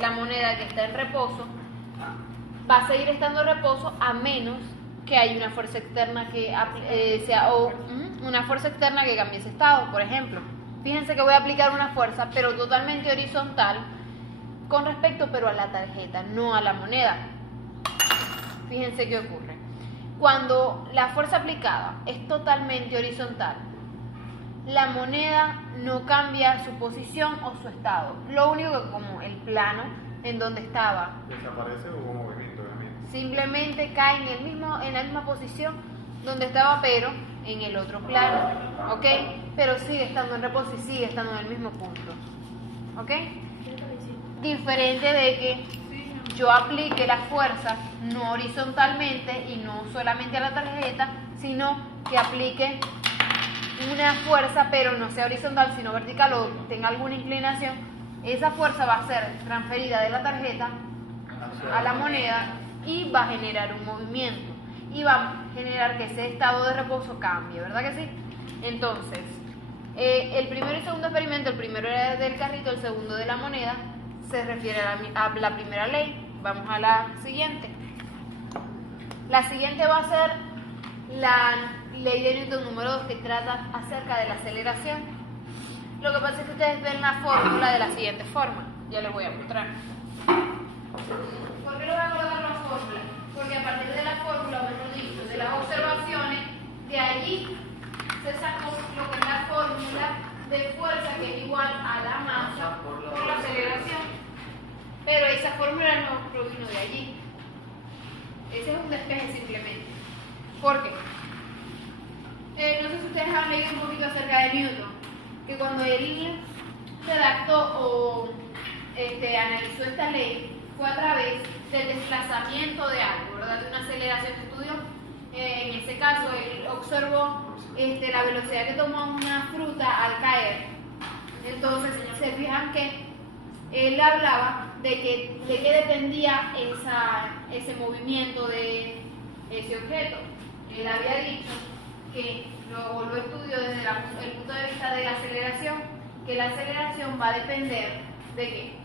la moneda que está en reposo va a seguir estando en reposo a menos que haya una fuerza externa que una fuerza externa que cambie ese estado. Por ejemplo, fíjense que voy a aplicar una fuerza pero totalmente horizontal con respecto pero a la tarjeta, no a la moneda. Fíjense qué ocurre. Cuando la fuerza aplicada es totalmente horizontal, la moneda no cambia su posición o su estado. Lo único que como el plano en donde estaba desaparece o hubo movimiento, obviamente. Simplemente cae en la misma posición donde estaba, pero en el otro plano, ¿ok? Pero sigue estando en reposo y sigue estando en el mismo punto, ¿ok? Diferente de que yo aplique la fuerza no horizontalmente y no solamente a la tarjeta, sino que aplique una fuerza pero no sea horizontal sino vertical o tenga alguna inclinación. Esa fuerza va a ser transferida de la tarjeta a la moneda y va a generar un movimiento y va a generar que ese estado de reposo cambie, ¿verdad que sí? Entonces, el primero y segundo experimento, el primero era del carrito, el segundo de la moneda, se refiere a la primera ley. Vamos a la siguiente. La siguiente va a ser la ley de Newton número 2, que trata acerca de la aceleración. Lo que pasa es que ustedes ven la fórmula de la siguiente forma. Ya les voy a mostrar. ¿Por qué les voy a colocar la fórmula? Porque a partir de la fórmula, mejor dicho, de las observaciones, de allí se sacó lo que es la fórmula de fuerza, que es igual a la masa por la aceleración. Pero esa fórmula no provino de allí. Ese es un despeje simplemente. ¿Por qué? No sé si ustedes han leído un poquito acerca de Newton, que cuando él redactó o analizó esta ley fue a través del desplazamiento de algo, ¿verdad? De una aceleración que estudió. En ese caso, él observó la velocidad que toma una fruta al caer. Entonces, se fijan que él hablaba de que dependía ese movimiento de ese objeto. Él había dicho que lo estudió desde el punto de vista de la aceleración, que la aceleración va a depender de qué?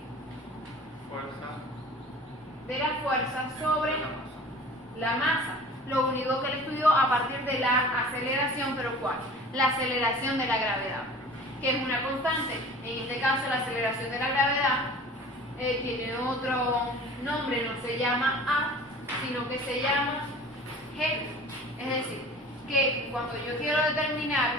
Fuerza. De la fuerza sobre la masa. Lo único que él estudió a partir de la aceleración, pero ¿cuál? La aceleración de la gravedad, que es una constante. En este caso, la aceleración de la gravedad tiene otro nombre, no se llama A, sino que se llama G. Es decir, que cuando yo quiero determinar,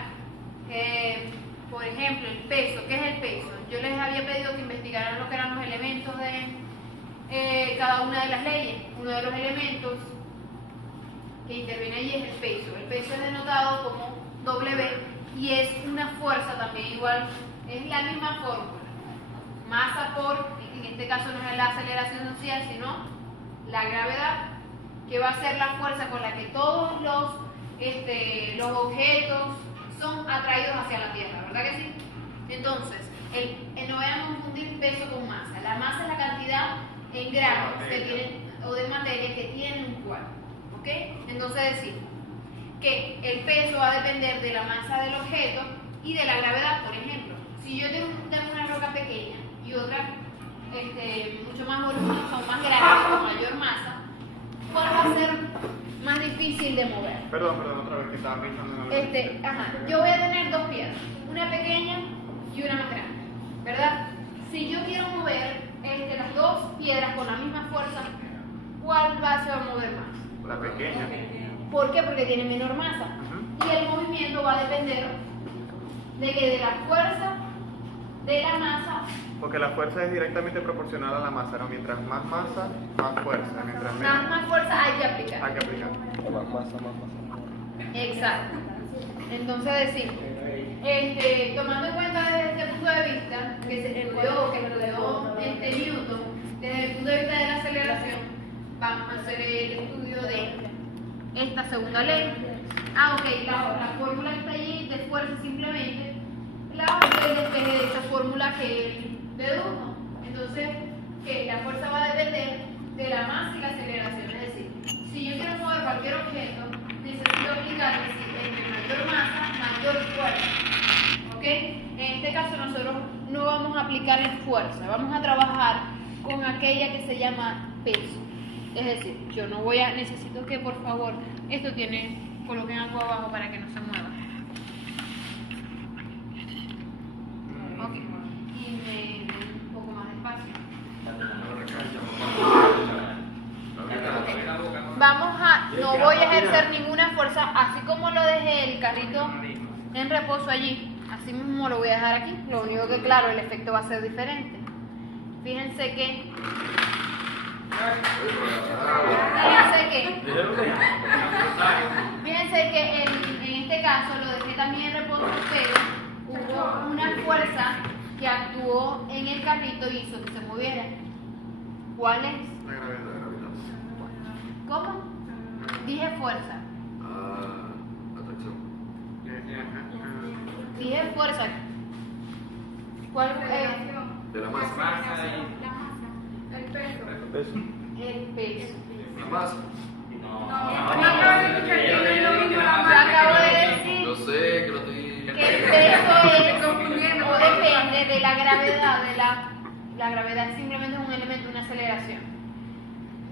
por ejemplo, el peso, ¿qué es el peso? Yo les había pedido que investigaran lo que eran los elementos de cada una de las leyes. Uno de los elementos que interviene allí es el peso. El peso es denotado como W y es una fuerza también igual, es la misma fórmula. Masa por, en este caso no es la aceleración social, sino la gravedad, que va a ser la fuerza con la que todos los objetos son atraídos hacia la Tierra, ¿verdad que sí? Entonces, no vayan a confundir peso con masa. La masa es la cantidad en gramos que tienen, o de materia que tiene un cuerpo, ¿ok? Entonces decimos que el peso va a depender de la masa del objeto y de la gravedad. Por ejemplo, si yo tengo una roca pequeña y otra mucho más voluminosa o más grande, con mayor masa, ¿cuál va a ser más difícil de mover? Perdón, otra vez que estaba pensando en algo. Yo voy a tener dos piedras, una pequeña y una más grande, ¿verdad? Si yo quiero mover las dos piedras con la misma fuerza, ¿cuál se va a mover más? La pequeña. ¿Por qué? Porque tiene menor masa. Y el movimiento va a depender de la fuerza de la masa. Porque la fuerza es directamente proporcional a la masa, ¿no? Mientras más masa, más fuerza. Mientras menos, Más fuerza hay que aplicar. hay que aplicar. Más masa. Exacto. Entonces decimos, tomando en cuenta desde este punto de vista, que se estudió Newton, desde el punto de vista de la aceleración, vamos a hacer el estudio de esta segunda ley. Ok, la fórmula que está allí de fuerza simplemente el despeje de esa fórmula que él dedujo. Entonces, que la fuerza va a depender de la masa y la aceleración. Es decir, si yo quiero mover cualquier objeto, necesito aplicar entre mayor masa, mayor fuerza. ¿Ok? En este caso nosotros no vamos a aplicar en fuerza, vamos a trabajar con aquella que se llama peso. Es decir, yo no voy a, necesito que por favor, esto tiene, coloquen algo abajo para que no se mueva. Ok, y me den un poco más de espacio. Vamos a, no voy a ejercer ninguna fuerza, así como lo dejé el carrito en reposo allí, así mismo lo voy a dejar aquí. Lo único que claro, el efecto va a ser diferente. Fíjense que en este caso lo dejé también en reposo, pero hubo una fuerza que actuó en el carrito y hizo que se moviera. ¿Cuál es? La gravedad. ¿Cómo? Dije fuerza. Atracción. Dije fuerza. ¿Cuál es? De la masa. El peso. Peso. El peso. La masa. Yo acabo de decir Yo sé que lo estoy. que el peso es o depende de la gravedad la gravedad simplemente es un elemento, una aceleración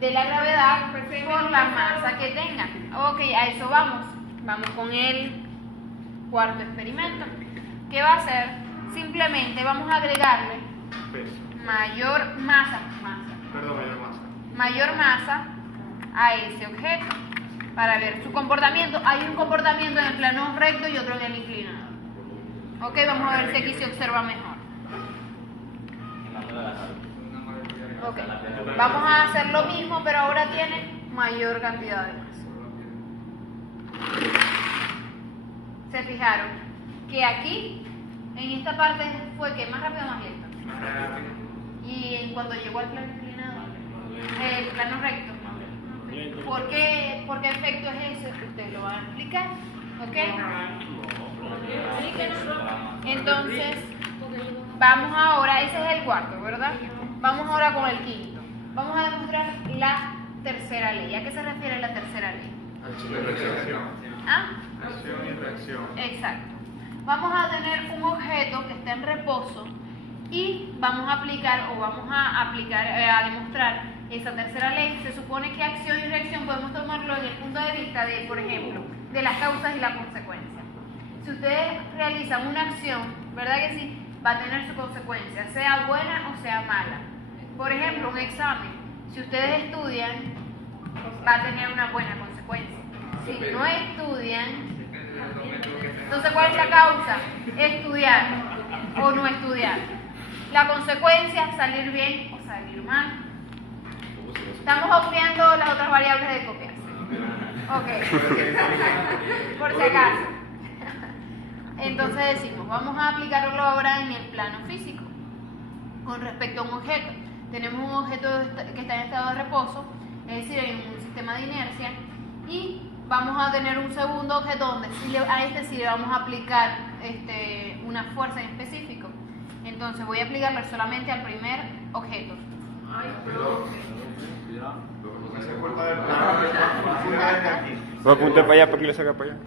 de la gravedad por la masa que tenga. Ok, a eso vamos. Vamos con el cuarto experimento. ¿Qué va a hacer? Simplemente vamos a agregarle Peso. mayor masa Mayor masa. a ese objeto para ver su comportamiento. Hay un comportamiento en el plano recto y otro en el inclinado. Ok, vamos a ver si aquí se observa mejor. Ok, vamos a hacer lo mismo, pero ahora tiene mayor cantidad de masa. ¿Se fijaron? Que aquí, en esta parte, fue que más rápido o más lento. Y en cuando llegó al plano inclinado, el plano recto. ¿Por qué efecto es ese? Ustedes lo van a explicar. ¿Ok? Entonces, vamos ahora, ese es el cuarto, ¿verdad? Vamos ahora con el quinto. Vamos a demostrar la tercera ley. ¿A qué se refiere la tercera ley? Acción y reacción. ¿Ah? Acción y reacción. Exacto. Vamos a tener un objeto que está en reposo y vamos a aplicar a demostrar esa tercera ley. Se supone que acción y reacción podemos tomarlo en el punto de vista de, por ejemplo, de las causas y la consecuencia. Si ustedes realizan una acción, ¿verdad que sí? Va a tener su consecuencia, sea buena o sea mala. Por ejemplo, un examen. Si ustedes estudian, va a tener una buena consecuencia. Si no estudian, entonces ¿cuál es la causa? Estudiar o no estudiar. La consecuencia, salir bien o salir mal. Estamos obviando las otras variables de copias. Ok. Por si acaso. Entonces decimos, vamos a aplicarlo ahora en el plano físico. Con respecto a un objeto. Tenemos un objeto que está en estado de reposo, es decir, en un sistema de inercia, y vamos a tener un segundo objeto donde a este sí le vamos a aplicar una fuerza en específico. Entonces voy a aplicarlo solamente al primer objeto. Esa es culpa del plano. Desde aquí. Lo apunté para allá para que le saca para allá.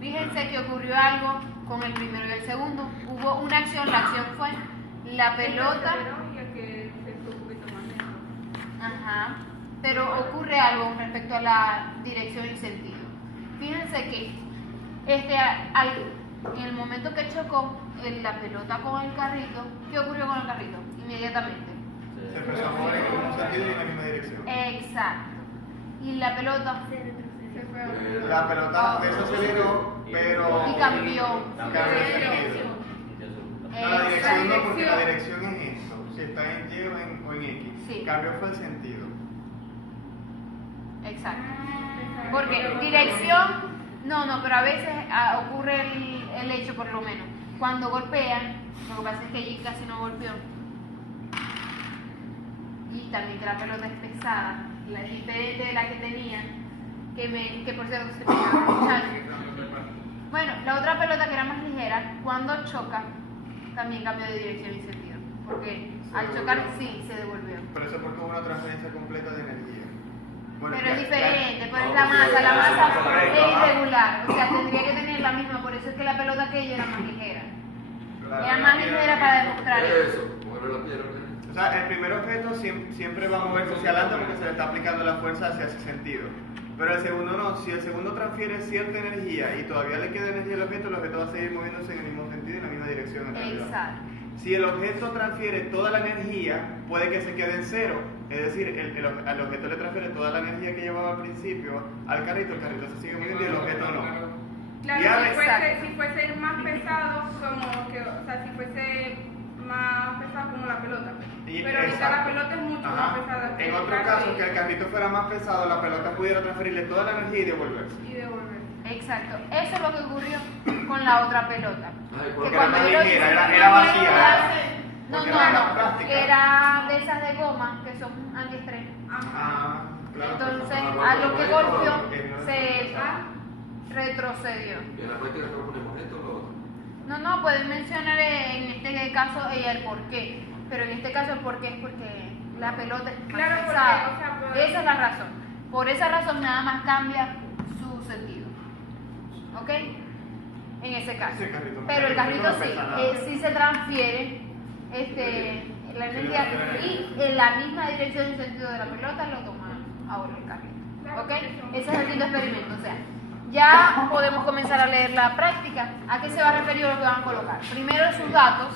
Fíjense que ocurrió algo con el primero y el segundo. Hubo una acción, la acción fue la pelota. Ajá. Pero ocurre algo con respecto a la dirección y sentido. Fíjense que en el momento que chocó la pelota con el carrito, ¿qué ocurrió con el carrito? Inmediatamente. Se empezó a mover en un sentido y en la misma dirección. Exacto. Y la pelota La pelota desaceleró, pero y cambió. cambió el sentido. No, la dirección no, porque la dirección es esto. Si está en Y o en X. Sí. Cambió fue el sentido. Exacto. Porque dirección, no, pero a veces ocurre el hecho, por lo menos. Cuando golpean, lo que pasa es que allí casi no golpeó. Y también que la pelota es pesada, la diferente de la que tenían, que por cierto se pegaba el muchacho. Bueno, la otra pelota que era más ligera, cuando choca, también cambió de dirección y sentido. Porque al chocar sí se devolvió. Pero eso porque hubo una transferencia completa de energía. Bueno, Pero es ya- diferente, pero es la masa es irregular, o sea, tendría que tener la misma, por eso es que la pelota aquella era más ligera. Era más ligera para demostrar eso. Eso. mover la piedra. O sea, el primer objeto siempre va a moverse hacia adelante porque se le está aplicando la fuerza hacia ese sentido. Pero el segundo no, si el segundo transfiere cierta energía y todavía le queda energía al objeto, el objeto va a seguir moviéndose en el mismo sentido y en la misma dirección en realidad. Exacto. Si el objeto transfiere toda la energía, puede que se quede en cero. Es decir, al objeto le transfiere toda la energía que llevaba al principio al carrito, el carrito se sigue moviendo y el objeto no. Claro, Ya, si fuese más pesado, como que, o sea, si fuese más pesado como la pelota. Y- Pero ahorita exacto. la pelota es mucho Ajá. más pesada. En otro caso, que el carrito fuera más pesado, la pelota pudiera transferirle toda la energía y devolverse. Y devolver. Exacto. Eso es lo que ocurrió con la otra pelota. Ay, Que porque era más yo lo ligera, hice- era vacía. No, Porque no, era no. plástica. Era de esas de goma que son antiestrés. Ajá. Ah, claro. Entonces, Ajá, a lo que bueno, golpeó, bueno, se retrocedió. ¿Y en la práctica no ponemos esto o lo otro? No, pueden mencionar en este caso el porqué. Pero en este caso el porqué es porque la pelota es más Claro, porque, pesada. o sea, Esa es la razón. Por esa razón nada más cambia su sentido. ¿Ok? En ese caso. Ese carrito no- Pero el carrito no sí, pesa nada. sí se transfiere la energía y en la misma dirección y sentido de la pelota lo toma ahora el carrito. ¿Ok? Ese es el quinto experimento. O sea, ya podemos comenzar a leer la práctica. ¿A qué se va a referir lo que van a colocar? Primero sus datos.